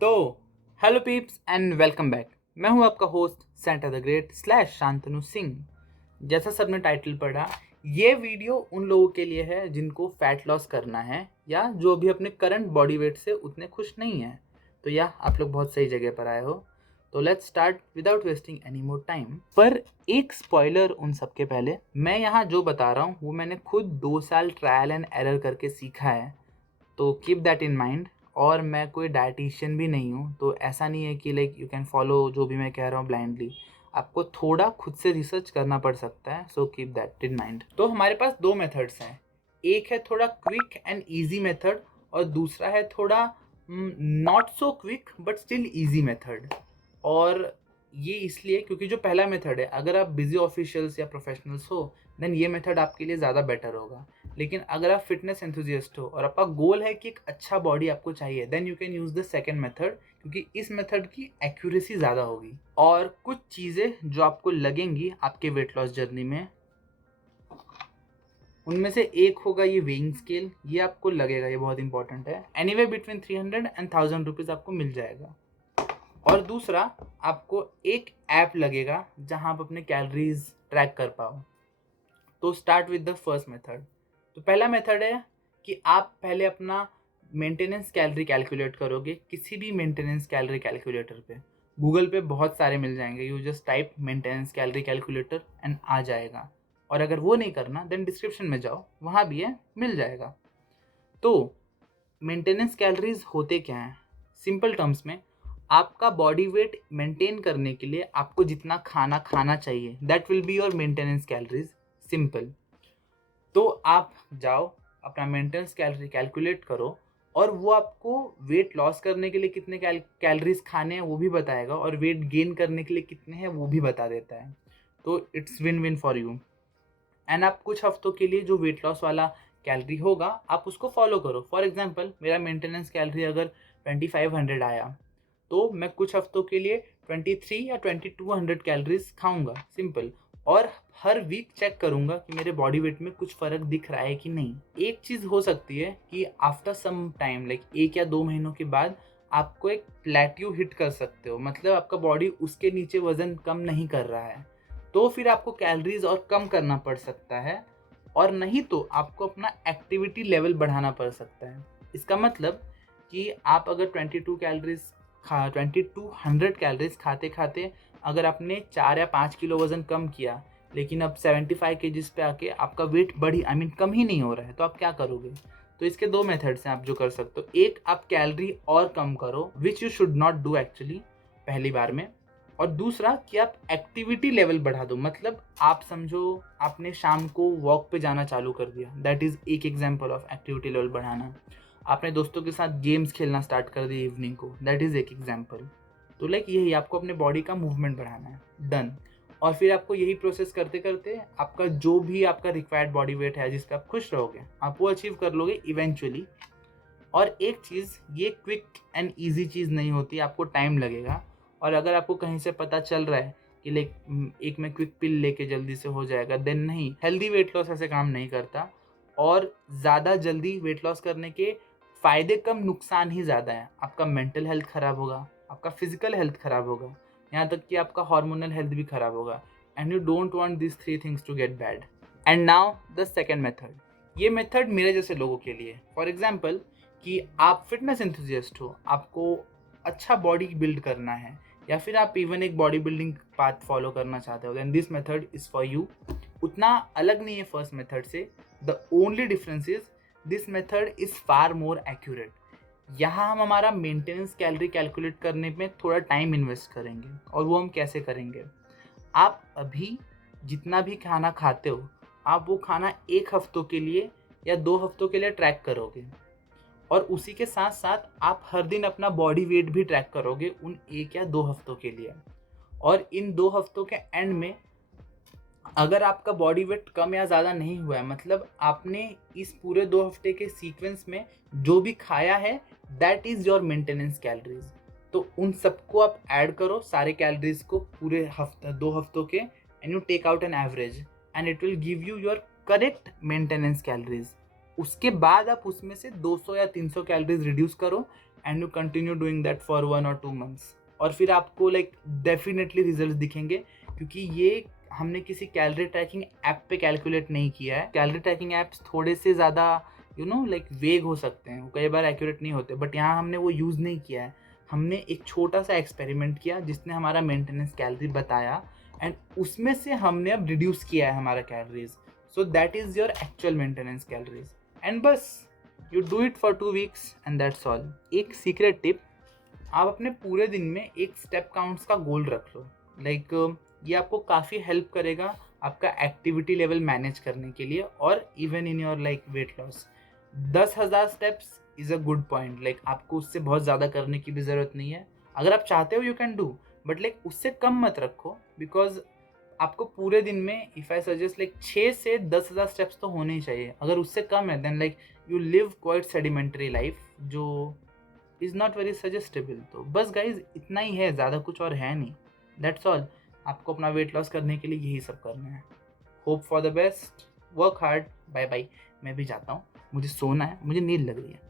तो hello peeps and welcome back. मैं हूं आपका host Santa the great slash Shantanu Singh. जैसा सबने टाइटल पढ़ा, ये वीडियो उन लोगों के लिए है जिनको फैट लॉस करना है या जो अभी अपने करंट बॉडी वेट से उतने खुश नहीं हैं। तो या आप लोग बहुत सही जगह पर आए हो। तो let's start without wasting any more time. पर एक स्पॉइलर उन सबके पहले, मैं यहाँ जो बता रहा हूँ वो मैंने खुद 2 साल ट्रायल एंड एरर करके सीखा है। तो कीप दैट इन माइंड। और मैं कोई डाइटिशियन भी नहीं हूँ, तो ऐसा नहीं है कि लाइक यू कैन फॉलो जो भी मैं कह रहा हूँ ब्लाइंडली। आपको थोड़ा खुद से रिसर्च करना पड़ सकता है, so keep that in mind. तो हमारे पास दो मेथड्स हैं। एक है थोड़ा क्विक एंड ईजी मेथड, और दूसरा है थोड़ा not so quick but still easy method. और ये इसलिए क्योंकि जो पहला मेथड है, अगर आप बिजी ऑफिशियल्स या प्रोफेशनल्स हो देन ये मेथड आपके लिए ज़्यादा बेटर होगा। लेकिन अगर आप फिटनेस एंथुजियास्ट हो और आपका गोल है कि एक अच्छा बॉडी आपको चाहिए, then you can use the second method, क्योंकि इस मेथड की एक्यूरेसी ज़्यादा होगी। और कुछ चीज़ें जो आपको लगेंगी आपके वेट लॉस जर्नी में, उनमें से एक होगा ये वेइंग स्केल। ये आपको लगेगा, ये बहुत इंपॉर्टेंट है। एनीवे बिटवीन 300 एंड 1000 रुपीज़ आपको मिल जाएगा। और दूसरा, आपको एक ऐप लगेगा जहां आप अपने कैलोरीज ट्रैक कर पाओ। तो start with the first method. तो पहला मेथड है कि आप पहले अपना मेंटेनेंस कैलोरी कैलकुलेट करोगे किसी भी मेंटेनेंस कैलोरी कैलकुलेटर पे। गूगल पे बहुत सारे मिल जाएंगे, you just type maintenance calorie calculator and आ जाएगा। और अगर वो नहीं करना देन डिस्क्रिप्शन में जाओ, वहाँ भी है, मिल जाएगा। तो मेंटेनेंस कैलोरीज होते क्या हैं? सिंपल टर्म्स में, आपका बॉडी वेट मेंटेन करने के लिए आपको जितना खाना खाना चाहिए that will be your maintenance calories. Simple. तो आप जाओ, अपना मेंटेनेंस कैलोरी कैलकुलेट करो, और वो आपको वेट लॉस करने के लिए कितने कैलोरीज खाने हैं वो भी बताएगा, और वेट गेन करने के लिए कितने हैं वो भी बता देता है। तो it's win win for you. And आप कुछ हफ्तों के लिए जो वेट लॉस वाला कैलोरी होगा आप उसको फॉलो करो। फॉर एग्जांपल, मेरा मेंटेनेंस कैलोरी अगर 2500 आया, तो मैं कुछ हफ्तों के लिए 23 या 2200 कैलोरीज खाऊंगा। सिंपल। और हर वीक चेक करूंगा कि मेरे बॉडी वेट में कुछ फर्क दिख रहा है कि नहीं। एक चीज हो सकती है कि आफ्टर सम टाइम, लाइक 1 या 2 महीनों के बाद, आपको एक प्लेट्यू हिट कर सकते हो, मतलब आपका बॉडी उसके नीचे वजन कम नहीं कर रहा है। तो फिर आपको कैलोरीज और कम करना पड़ सकता है, और नहीं तो आपको अपना एक्टिविटी लेवल बढ़ाना पड़ सकता है। इसका मतलब कि आप अगर 2200 कैलोरीज खाते खाते अगर आपने 4 या 5 किलो वजन कम किया, लेकिन अब 75 kgs पे आके आपका वेट बढ़ी, आई मीन कम ही नहीं हो रहा है, तो आप क्या करोगे? तो इसके दो मेथड्स हैं आप जो कर सकते हो। एक, आप कैलोरी और कम करो, which you should not do actually पहली बार में। और दूसरा कि आप एक्टिविटी लेवल बढ़ा दो, मतलब आप समझो आपने शाम को वॉक पे जाना चालू कर दिया, दैट इज एक एग्जांपल ऑफ एक्टिविटी लेवल बढ़ाना। आपने दोस्तों के साथ गेम्स खेलना स्टार्ट कर दिया इवनिंग को, दैट इज एक एग्जांपल। तो लाइक यही आपको अपने बॉडी का मूवमेंट बढ़ाना है, डन। और फिर आपको यही प्रोसेस करते करते आपका जो भी आपका रिक्वायर्ड बॉडी वेट है जिस पे आप खुश रहोगे, आप वो अचीव कर लोगे इवेंचुअली। और एक चीज़, ये क्विक एंड ईजी चीज़ नहीं होती, आपको टाइम लगेगा। और अगर आपको कहीं से पता चल रहा है कि लाइक एक में क्विक पिल लेके जल्दी से हो जाएगा, देन नहीं, हेल्दी वेट लॉस ऐसे काम नहीं करता। और ज़्यादा जल्दी वेट लॉस करने के फ़ायदे कम, नुकसान ही ज़्यादा है। आपका मेंटल हेल्थ ख़राब होगा, आपका फिजिकल हेल्थ ख़राब होगा, यहाँ तक कि आपका हार्मोनल हेल्थ भी ख़राब होगा। And you don't want this three things to get bad. And now the second method. ये मेथड मेरे जैसे लोगों के लिए, फॉर एग्जाम्पल कि आप फिटनेस एंथुजियास्ट हो, आपको अच्छा बॉडी बिल्ड करना है, या फिर आप इवन एक बॉडी बिल्डिंग पाथ फॉलो करना चाहते हो, then this method is for you. उतना अलग नहीं है फर्स्ट मेथड से। The only difference is this method is far more accurate. यहाँ हम हमारा मेंटेनेंस कैलोरी कैलकुलेट करने में थोड़ा टाइम इन्वेस्ट करेंगे, और वो हम कैसे करेंगे? आप अभी जितना भी खाना खाते हो, आप वो खाना 1 हफ्तों के लिए या 2 हफ्तों के लिए ट्रैक करोगे, और उसी के साथ साथ आप हर दिन अपना बॉडी वेट भी ट्रैक करोगे उन 1 या 2 हफ्तों के लिए। और इन 2 हफ्तों के एंड में अगर आपका बॉडी वेट कम या ज़्यादा नहीं हुआ है, मतलब आपने इस पूरे 2 हफ्ते के सीक्वेंस में जो भी खाया है that is your maintenance calories. तो उन सबको आप ऐड करो, सारे कैलोरीज को पूरे हफ्ते 2 हफ्तों के, and you take out an average, and it will give you your correct maintenance calories. उसके बाद आप उसमें से 200 या 300 कैलोरीज रिड्यूस करो, and you continue doing that for 1 और 2 मंथ्स, और फिर आपको लाइक डेफिनेटली रिजल्ट दिखेंगे, क्योंकि ये हमने किसी कैलोरी ट्रैकिंग ऐप पे कैलकुलेट नहीं किया है। कैलोरी ट्रैकिंग ऐप्स थोड़े से ज़्यादा लाइक वेग हो सकते हैं, वो कई बार एक्यूरेट नहीं होते, बट यहाँ हमने वो यूज़ नहीं किया है। हमने एक छोटा सा एक्सपेरिमेंट किया जिसने हमारा मेंटेनेंस कैलोरी बताया, एंड उसमें से हमने अब रिड्यूस किया है हमारा calories, so that is your actual maintenance calories. And बस you do it for 2 weeks and that's all. एक सीक्रेट टिप, आप अपने पूरे दिन में एक स्टेप काउंट्स का गोल रख लो। लाइक ये आपको काफ़ी हेल्प करेगा आपका एक्टिविटी लेवल मैनेज करने के लिए, और even in your like weight loss. 10,000 steps is a good point. Like आपको उससे बहुत ज़्यादा करने की भी ज़रूरत नहीं है। अगर आप चाहते हो you can do, but like उससे कम मत रखो, बिकॉज आपको पूरे दिन में इफ़ आई सजेस्ट लाइक 6 से 10,000 स्टेप्स तो होने ही चाहिए। अगर उससे कम है then like you live quite sedentary life, जो इज़ नॉट वेरी सजेस्टेबल। तो बस गाइज इतना ही है, ज़्यादा कुछ और है नहीं, दैट्स ऑल। आपको अपना वेट लॉस करने के लिए यही सब करना है। Hope for the best, work hard, bye bye. मैं भी जाता हूँ, मुझे सोना है, मुझे नींद लग रही है।